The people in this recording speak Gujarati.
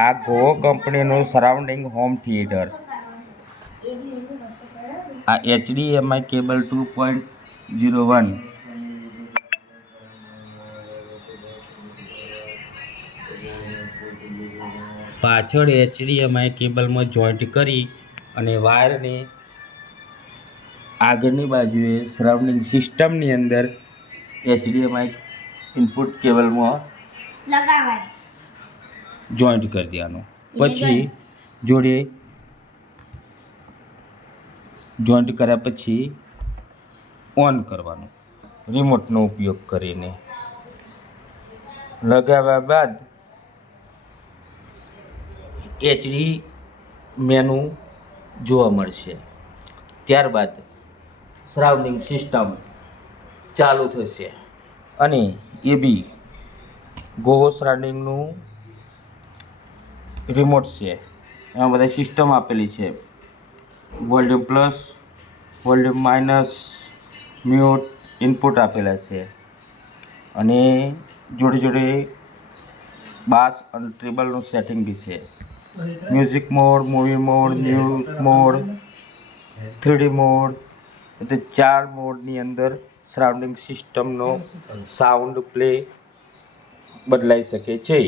આ ગો કંપનીનું સરાઉન્ડિંગ હોમ થિયેટર. આ HDMI કેબલ 2.01. પાછળ HDMI કેબલમાં જોઈન્ટ કરી અને વાયરને આગળની બાજુએ સરાઉન્ડિંગ સિસ્ટમની અંદર HDMI ઇનપુટ કેબલમાં લગાવાય, જોઈન્ટ કરી દેવાનું. પછી જોડે જોઈન્ટ કર્યા પછી ઓન કરવાનું રિમોટનો ઉપયોગ કરીને. લગાવ્યા બાદ HD મેનુ જોવા મળશે. ત્યારબાદ સરાઉન્ડિંગ સિસ્ટમ ચાલુ થશે અને એ બી ગો સરાઉન્ડિંગનું રિમોટ છે. એમાં બધા સિસ્ટમ આપેલી છે. Volume plus, volume minus, mute, input આપેલા છે અને જોડે જોડે બાસ અને ટ્રિબલનું સેટિંગ બી છે. Music mode, movie mode, news mode, 3D mode, એટલે 4 મોડની અંદર સરાઉન્ડિંગ સિસ્ટમનો સાઉન્ડ પ્લે બદલાઈ શકે છે.